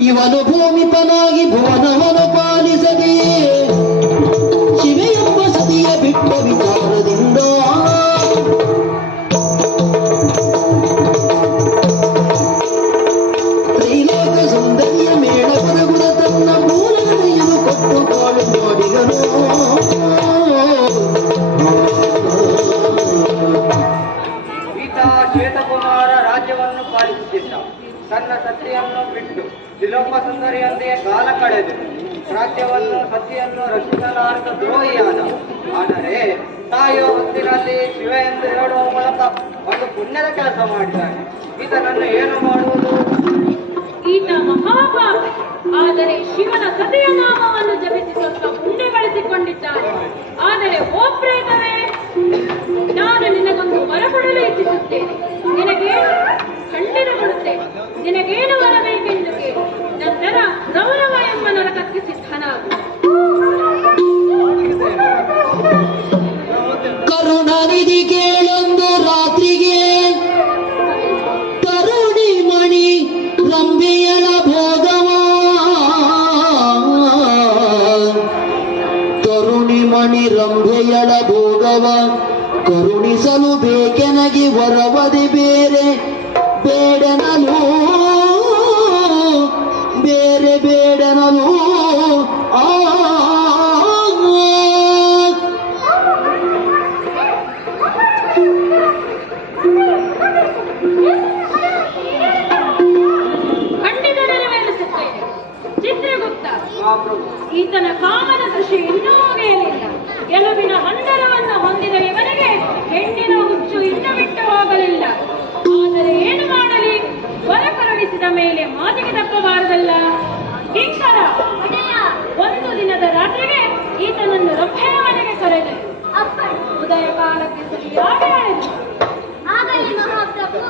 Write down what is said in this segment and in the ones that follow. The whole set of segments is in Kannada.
ಇವನು ಭೂಮಿಪನಾಗಿ ಭುವನವನು ಪಾಲಿಸದೆ ಶಿವೆಯೊಬ್ಬ ಸತಿಯ ಬಿಟ್ಟ ವಿಚಾರದಿಂದ ರಾಜ್ಯವನ್ನು ಸತಿಯನ್ನು ರಕ್ಷಿಸಲಾರದ ದ್ರೋಹಿಯಾದ. ಆದರೆ ತಾಯಿಯ ಹೊತ್ತಿನಲ್ಲಿ ಶಿವ ಎಂದು ಹೇಳುವ ಮೂಲಕ ಒಂದು ಪುಣ್ಯದ ಕೆಲಸ ಮಾಡಿದ್ದಾನೆ. ಈತನನ್ನು ಏನು ಮಾಡುವುದು? ಈತ ಮಹಾಪಾಪಿ. ಆದರೆ ಶಿವನ ಸತಿಯ ನಾಮವನ್ನು ಜಪಿಸಿ ಸ್ವಲ್ಪ ಪುಣ್ಯ ಗಳಿಸಿಕೊಂಡಿದ್ದಾನೆ. ಆದರೆ ಓ ಪ್ರೇಮವೇ ನಾನು ನಿನಗೊಂದು ವರ ಕೊಡಲು ಇಚ್ಛಿಸುತ್ತೇನೆ. ನಿನಗೇನು ಖಂಡಿತ ಕೊಡುತ್ತೇನೆ ನಿನಗೇನು ವರ ಕರುಣನಿಧಿ ಕೇಳೊಂದು ರಾತ್ರಿಗೆ. ಕರುಣಿ ಮಣಿ ರಂಬೆಯಳ ಭೋಗವ. ತರುಣಿ ಮಣಿ ರಂಭೆಯಳ ಭೋಗವ. ಕರುಣಿಸಲು ಬೇಕೆನಗಿ ವರವದಿ ಬೇರೆ. ಬೇಡನಲು ಈತನ ಕಾಮನ ದೃಷ್ಟಿ ಇನ್ನೂ ಮೇಲಿಲ್ಲ. ಗೆಲುವಿನ ಹಂದರವನ್ನು ಹೊಂದಿದ ಇವನಿಗೆ ಹೆಣ್ಣಿನ ಹುಚ್ಚು ಇನ್ನು ಬಿಟ್ಟು ಹೋಗಲಿಲ್ಲ. ಆದರೆ ಏನು ಮಾಡಲಿ? ವರ ಕರುಣಿಸಿದ ಮೇಲೆ ಮಾತಿಗೆ ತಪ್ಪಬಾರದಲ್ಲ. ಕಿಂಕರ ಒಂದು ದಿನದ ರಾತ್ರಿಗೆ ಈತನನ್ನು ರಂಭೆಯ ಮನೆಗೆ ಕರೆದರು ಉದಯ ಕಾಲಕ್ಕೆ ಸರಿಯಾಗಿ ಹೇಳಿದರು ಆಗಲಿ ಮಹಾಪ್ರಭು.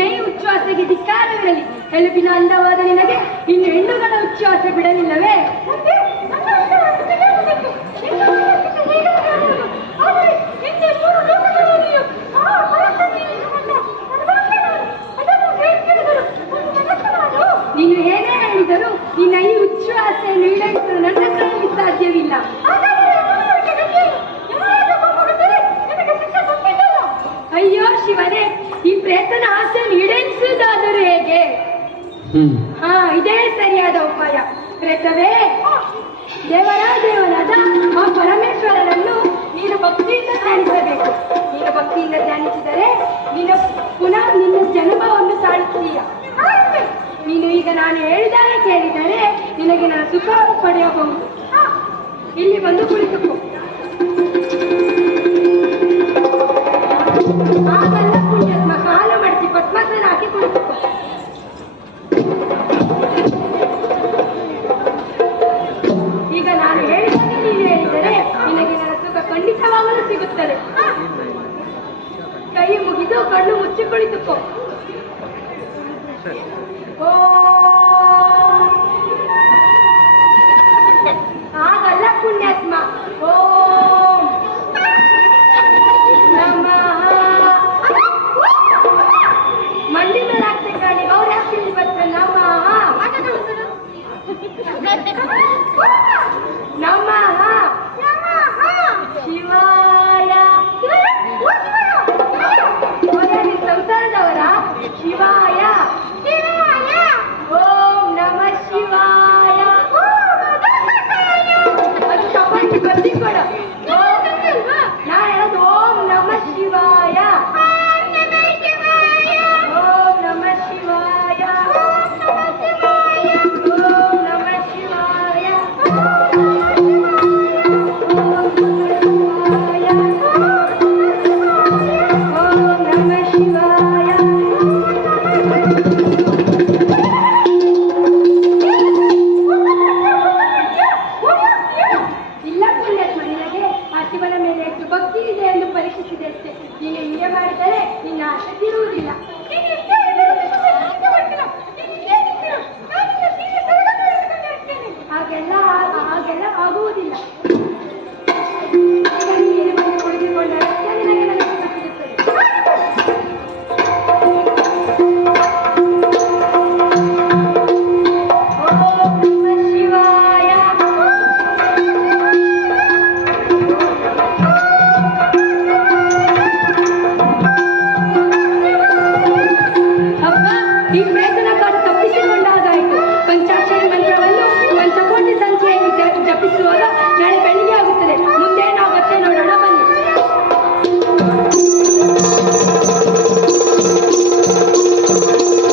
ನಿನ್ನ ಈ ಉಚ್ಛ್ವಾಸಕ್ಕೆ ಧಿಕ್ಕಾರವಿರಲಿ ಹೆಲುಬಿನ ಅಂದವಾದ ನಿನಗೆ ಇನ್ನು ಹೆಣ್ಣುಗಳ ಉಚ್ಛ್ವಾಸ ಬಿಡಲಿಲ್ಲವೇ ನೀನು ಏನೇ ಹೇಳಿದರೂ ನಿನ್ನ ಈ ಉಚ್ಛ್ವಾಸೆಯನ್ನು ಈಡೇರಿಸಲು ನನ್ನ ಕೈಯಲ್ಲಿ ಸಾಧ್ಯವಿಲ್ಲ ಅಯ್ಯೋ ಶಿವನೇ ಪ್ರೇತನ ಆಸೆಯನ್ನು ಈಡೇರಿಸುವುದಾದರೂ ಹೇಗೆ? ಹಾ ಇದೇ ಸರಿಯಾದ ಉಪಾಯ. ಪ್ರೇತವೇ ದೇವರ ದೇವನಾದ ಆ ಪರಮೇಶ್ವರನನ್ನು ನೀನು ಭಕ್ತಿಯಿಂದ ಧ್ಯಾನಿಸಬೇಕು. ನೀನು ಭಕ್ತಿಯಿಂದ ಧ್ಯಾನಿಸಿದರೆ ನೀನು ಪುನಃ ನಿನ್ನ ಜನ್ಮವನ್ನು ತಾಳುತ್ತೀಯ ನೀನು ಈಗ ನಾನು ಹೇಳಿದಾಗ ಕೇಳಿದರೆ ನಿನಗೆ ನಾನು ಸುಖ ಪಡೆಯಬಹುದು. ಇಲ್ಲಿ ಬಂದು ಕುಳಿತುಕೋ. ಈಗ ನಾನು ಹೇಳಿದಂತೆ ನೀನು ಹೇಳಿದರೆ ನಿನಗೆ ನನ್ನ ಸುಖ ಖಂಡಿತವಾಗಲು ಸಿಗುತ್ತದೆ. ಕೈ ಮುಗಿದು ಕಣ್ಣು ಮುಚ್ಚಿ ಕುಳಿತುಕೋ ಓ 妈妈，妈妈，妈妈，妈妈，妈妈，ಪ್ರಯತ್ನಿಸಿದಷ್ಟೇ ನೀನು ಹಿಂಗೆ ಮಾಡಿದರೆ ನಿನ್ನ ಆಸಕ್ತಿ ಇರುವುದಿಲ್ಲ.